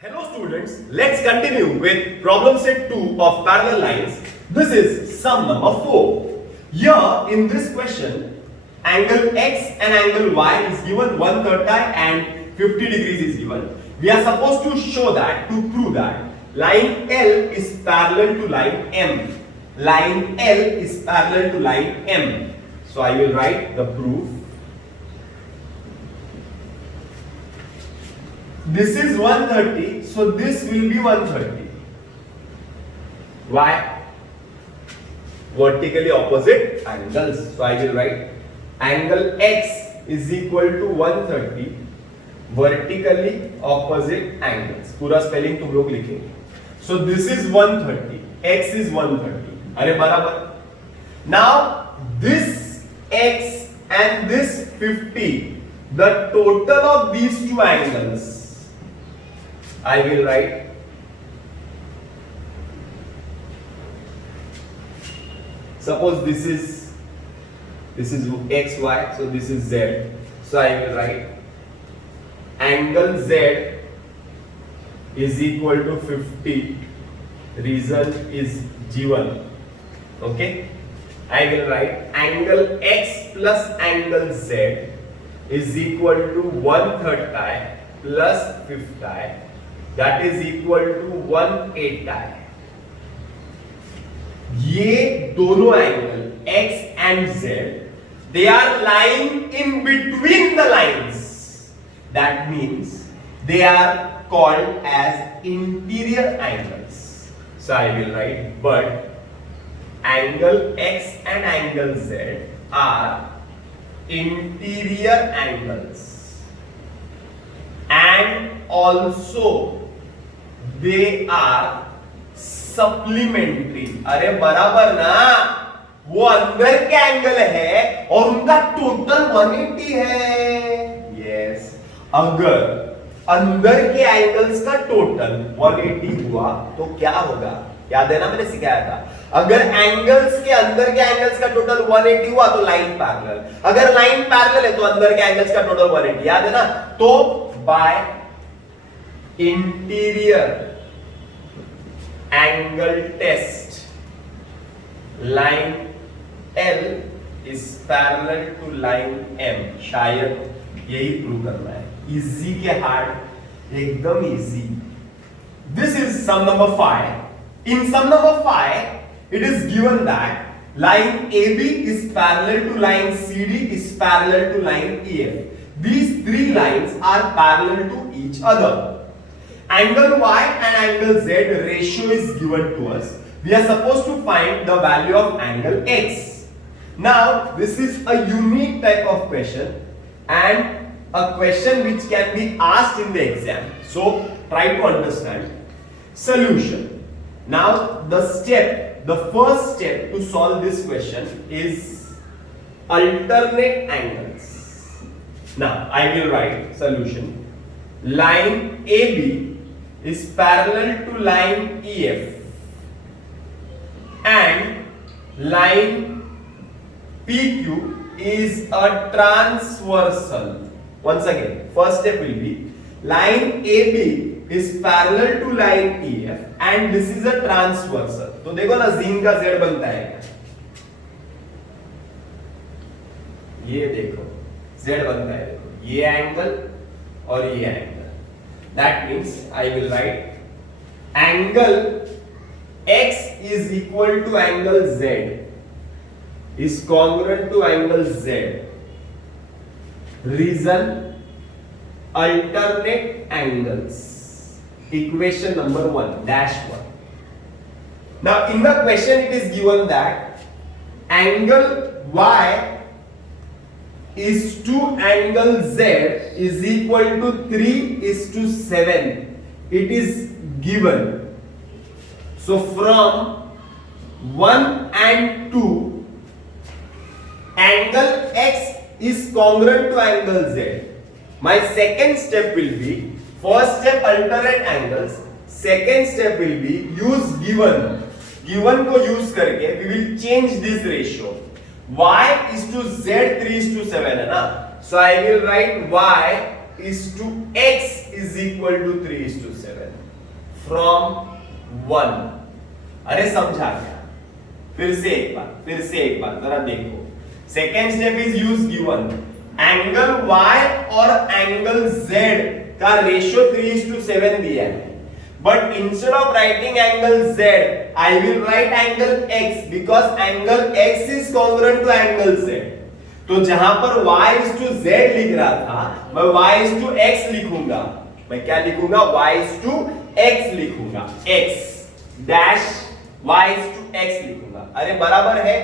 Hello students, let's continue with problem set 2 of parallel lines. This is sum number 4. Here in this question, angle x and angle y is given 1/3 and 50 degrees is given. We are supposed to show that, to prove that line L is parallel to line M. Line L is parallel to line M. So I will write the proof. This is 130, so this will be 130. Why? Vertically opposite angles. So I will write angle x is equal to 130 vertically opposite angles. पूरा spelling तुम लोग लिखेंगे. So this is 130, x is 130. अरे बराबर. Now this x and this 50, the total of these two angles, I will write suppose this is x y, so this is z, so I will write angle z is equal to 50, reason is given. Okay, I will write angle x plus angle z is equal to 1/3 plus 50, that is equal to 1/8. ये दोनों angle x and z, they are lying in between the lines. That means they are called as interior angles. So I will write, but angle x and angle z are interior angles, and also they are supplementary. अरे बराबर ना, वो अंदर के angle है और उनका total 180 है. यस, अगर अंदर के एंगल्स का टोटल 180 हुआ तो क्या होगा? याद है ना, मैंने सिखाया था. अगर एंगल्स के अंदर के एंगल्स का टोटल 180 हुआ तो लाइन पैरेलल. अगर लाइन पैरेलल है तो अंदर के एंगल्स का टोटल 180. याद है ना? तो bye interior angle test, line L is parallel to line M. शायद यही प्रूव करना है. इजी के हार्ड, एकदम easy. This is sum number 5. In sum number 5, it is given that line AB is parallel to line CD is parallel to line EF. These three lines are parallel to each other. Angle y and angle z ratio is given to us. We are supposed to find the value of angle x. Now this is a unique type of question and a question which can be asked in the exam. So try to understand. Solution. Now the first step to solve this question is alternate angles. Now I will write solution. Line AB is parallel to line EF and line PQ is a transversal. Once again, first step will be line AB is parallel to line EF and this is a transversal. तो देखो ना, gene का Z बनता है, ये देखो Z बनता है, देखो ये एंगल और ये angle. That means I will write angle x is equal to angle z is congruent to angle z. Reason, alternate angles. Equation number 1 dash 1. Now in the question it is given that angle y is to angle z is equal to 3:7. It is given. So from 1 and 2, angle x is congruent to angle z. My second step will be, first step alternate angles, second step will be use given. Given को use करके we will change this ratio. Y is to z 3:7 है ना, so I will write y is to x is equal to 3:7. 7 from 1। अरे समझा क्या? फिर से एक बार जरा देखो। Second step is use given angle y और एंगल z का रेशियो 3:7 दिया है, but instead of writing angle z I will write angle x because angle x is congruent to angle z। तो जहां पर y/z लिख रहा था मैं y/x लिखूंगा। मैं क्या लिखूंगा? y/x लिखूंगा, x डैश y/x लिखूंगा। अरे बराबर है,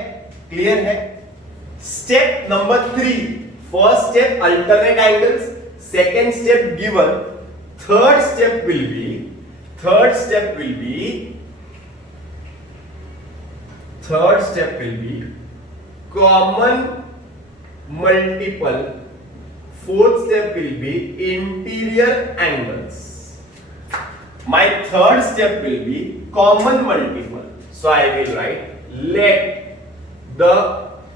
क्लियर है। Step number 3, first step alternate angles, second step given, third step will be common multiple, fourth step will be interior angles. My third step will be common multiple. So I will write let the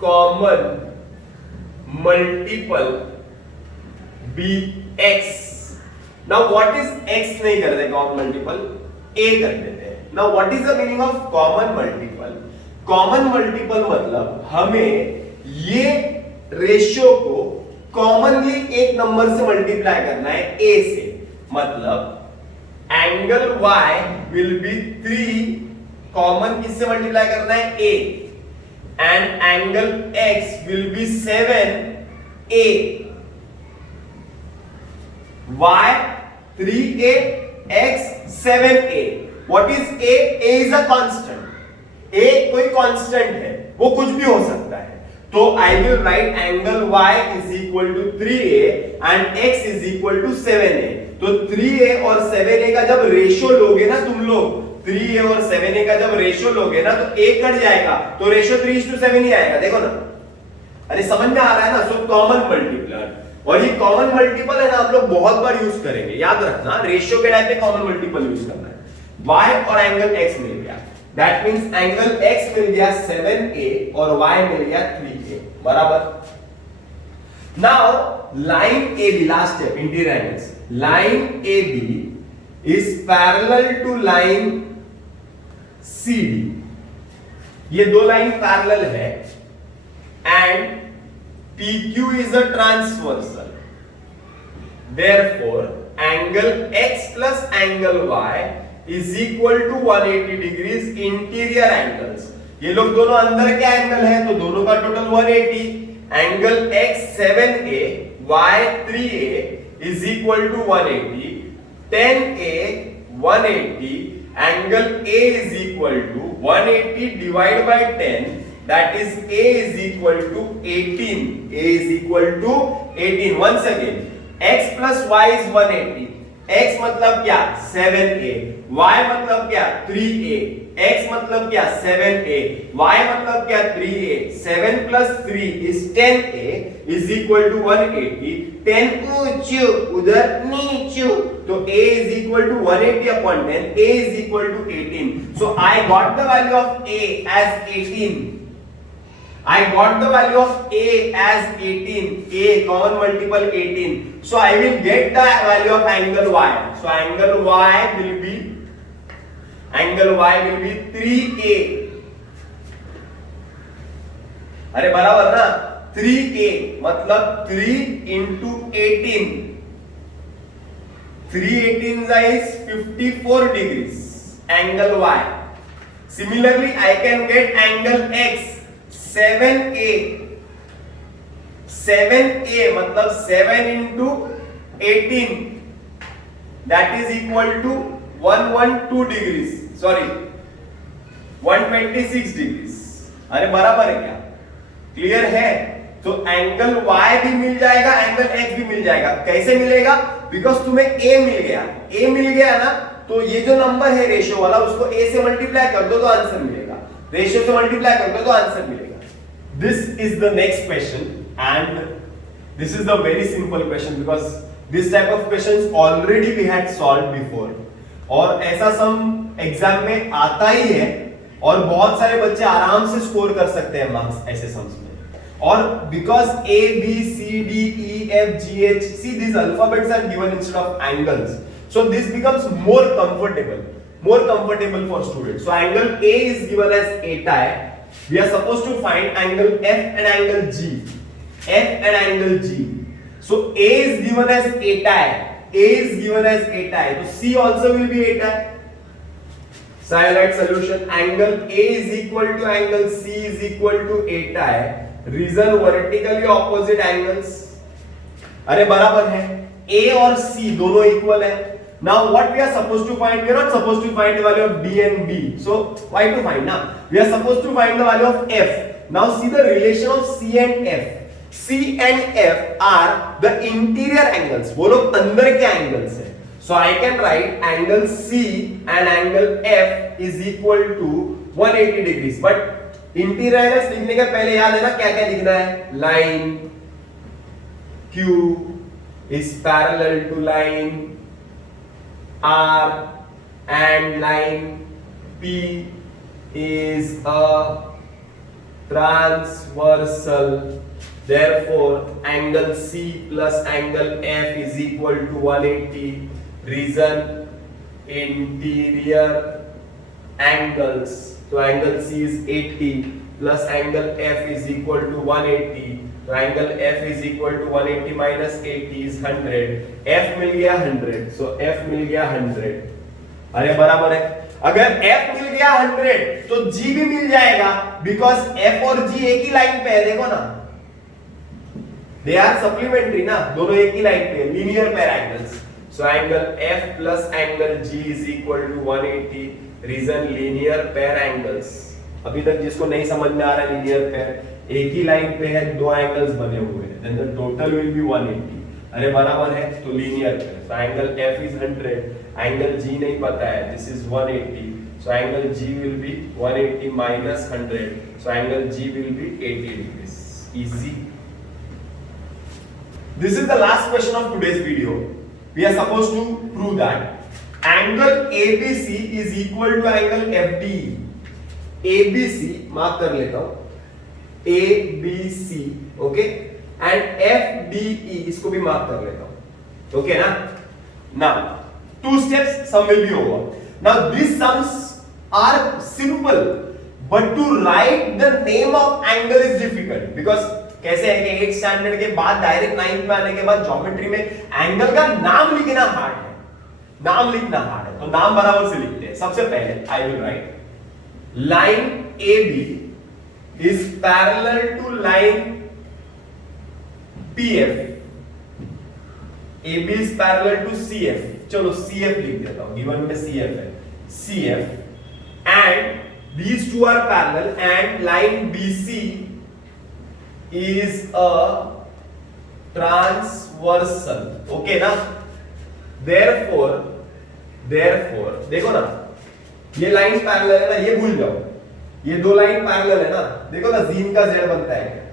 common multiple be x. Now what is x नहीं करते common multiple, a कर देते हैं. Now what is the meaning of common multiple? Common multiple मतलब हमें ये ratio को commonly एक नंबर से मल्टीप्लाई करना है a से। मतलब angle y will be 3, common किससे मल्टीप्लाई करना है? a, and angle x will be 7a। y 3a, x 7a। What is a? a is a constant. a कोई कांस्टेंट है, वो कुछ भी हो सकता है। तो I will write angle y is equal to 3a and x is equal to 7a। तो 3a और 7a का जब रेशियो लोगे ना तुम लोग, 3a और 7a का जब रेशियो लोगे ना तो a कट जाएगा, तो रेशियो 3:7 ही आएगा। देखो ना, अरे समझ में आ रहा है ना? सो कॉमन मल्टीपल, और ये कॉमन मल्टीपल है ना हम लोग बहुत बार यूज करेंगे, याद रखना। रेशियो के टाइम पे कॉमन मल्टीपल यूज करना है। y और एंगल x मिल गया, दैट मींस एंगल x मिल गया 7a और y मिल गया 3a, बराबर। Now line AB, last step, interior angles. Line AB is parallel to line CD। ये दो लाइन पैरेलल है and PQ is a transversal, therefore angle x plus angle y is equal to 180 degrees interior angles. ये लोग दोनों अंदर के angle है तो दोनों का total 180। Angle x 7a, y 3a is equal to 180, 10a 180, angle a is equal to 180 divided by 10, that is a is equal to 18, a is equal to 18। once again x plus y is 180, x मतलब क्या? 7a, y मतलब क्या? 3a, x मतलब क्या? 7a, y मतलब क्या? 3a, 7 plus 3 is 10a is equal to 180, 10 ऊंचू उधर नीचू, तो a is equal to 180 upon 10, a is equal to 18. So I got the value of a as 18. I got the value of a as 18, a common multiple 18. So I will get the value of angle y. So angle y will be 3a. अरे बराबर ना? 3a मतलब 3 into 18. 3 18 is 54 degrees. Angle y. Similarly, I can get angle x. 7a, 7a मतलब 7 into 18, that is equal to 112 degrees, sorry 126 degrees। अरे बराबर है क्या? Clear है? तो एंगल y भी मिल जाएगा, एंगल x भी मिल जाएगा। कैसे मिलेगा? बिकॉज तुम्हें a मिल गया ना, तो ये जो नंबर है रेशियो वाला उसको a से मल्टीप्लाई कर दो तो आंसर मिलेगा, रेशियो से मल्टीप्लाई कर दो तो आंसर मिलेगा। This is the next question and this is the very simple question because this type of questions already we had solved before, और ऐसा सम एग्जाम में आता ही है और बहुत सारे बच्चे आराम से स्कोर कर सकते हैं मार्क्स ऐसे सम्स में। और because A B C D E F G H, see these alphabets are given instead of angles, So this becomes more comfortable for students. So angle A is given as eta. We are supposed to find angle F and angle G. So A is given as eta. So C also will be eta. So I write solution. Angle A is equal to angle C is equal to eta. Reason vertically opposite angles. अरे बराबर है. A और C दोनों equal है. Now what we are supposed to find? We are not supposed to find the value of D and B. So why to find now? We are supposed to find the value of F. Now see the relation of C and F. C and F are the interior angles. वो लोग अंदर के angles हैं. So I can write angle C and angle F is equal to 180 degrees. But interior angles लिखने के पहले याद है ना क्या क्या लिखना है? Line Q is parallel to line R and line P is a transversal. Therefore, angle C plus angle F is equal to 180. Reason interior angles. So angle C is 80 plus angle F is equal to 180. So angle F is equal to 180 minus 80 is 100. F मिल गया 100. So F मिल गया 100. अरे बराबर है. अगर F मिल गया 100 तो G भी मिल जाएगा because F और G एक ही लाइन पे है. देखो ना, they are supplementary ना, दोनों एक ही लाइन पे है. Linear pair angles. So angle F plus angle G is equal to 180. Reason linear pair angles. अभी तक जिसको नहीं समझ में आ रहा है linear pair, एक ही लाइन पे है, दो एंगल्स बने हुए हैं, then the total will be 180. अरे बराबर है, तो linear pair. So angle F is 100, angle G नहीं पता है, this is 180. So angle G will be 180 minus 100. So angle G will be 80 degrees. Easy. This is the last question of today's video. We are supposed to prove that angle ABC is equal to angle FDE. ABC mark कर लेता हूं, ABC, okay, and FDE इसको भी mark कर लेता हूं, okay ना? Now, two steps, sum will be over. Now these sums are simple, but to write the name of angle is difficult because कैसे है कि 8th स्टैंडर्ड के बाद डायरेक्ट 9th में आने के बाद ज्योमेट्री में एंगल का नाम लिखना हार्ड है. नाम लिखना हार्ड है, तो नाम बराबर से लिखते हैं. सबसे पहले आई will right line AB is parallel to line PF. AB is parallel to CF. चलो CF लिख देता हूं, गिवन में CF है. CF and these two are parallel and line BC is a transversal. Okay ना? Therefore देखो ना, ये लाइन पैरेलल है ना, ये भूल जाओ. ये दो लाइन पैरेलल है ना, देखो ना जीन का z बनता है क्या?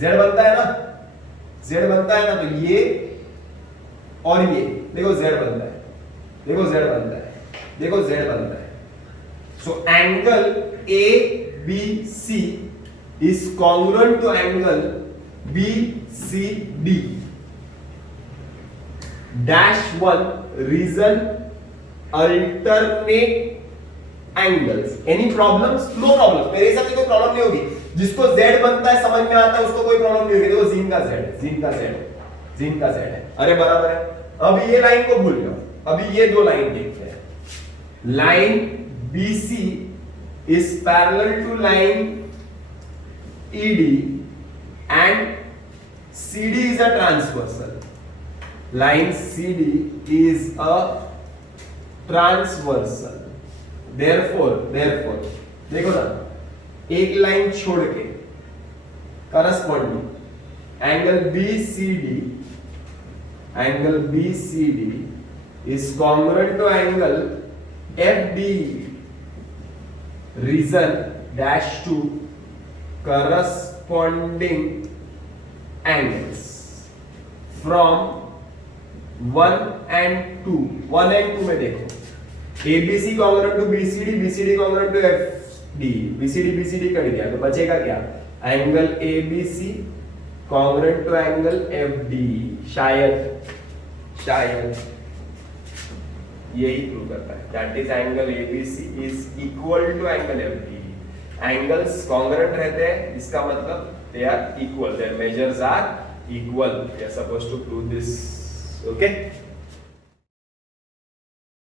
z बनता है ना, z बनता है ना, तो ये और ये देखो z बनता है, देखो z बनता है, देखो z बनता है. So angle ABC is congruent to angle BCD. Dash 1 reason alternate angles. Any problems? No problems. मेरे हिसाब से कोई प्रॉब्लम नहीं होगी. जिसको z बनता है समझ में आता है उसको कोई प्रॉब्लम नहीं होगी. देखो जीन का z है. अरे बराबर है. अभी ये लाइन को भूल जाओ, अभी ये दो लाइन देखते हैं. Line BC is parallel to line ED and CD is a transversal. Line CD is a transversal. Therefore देखो ना, एक लाइन छोड़ के corresponding angle BCD is congruent to angle FDE. Reason dash 2 corresponding angles from 1 and 2. 1 and 2 में देखो, ABC congruent to BCD, BCD congruent to FD, BCD cut गया तो बचेगा क्या? Angle ABC congruent to angle F D, शायद यही prove करता है, that is angle ABC is equal to angle F D. Angles congruent रहते हैं, इसका मतलब they are equal, their measures are equal. We are supposed to prove this, okay.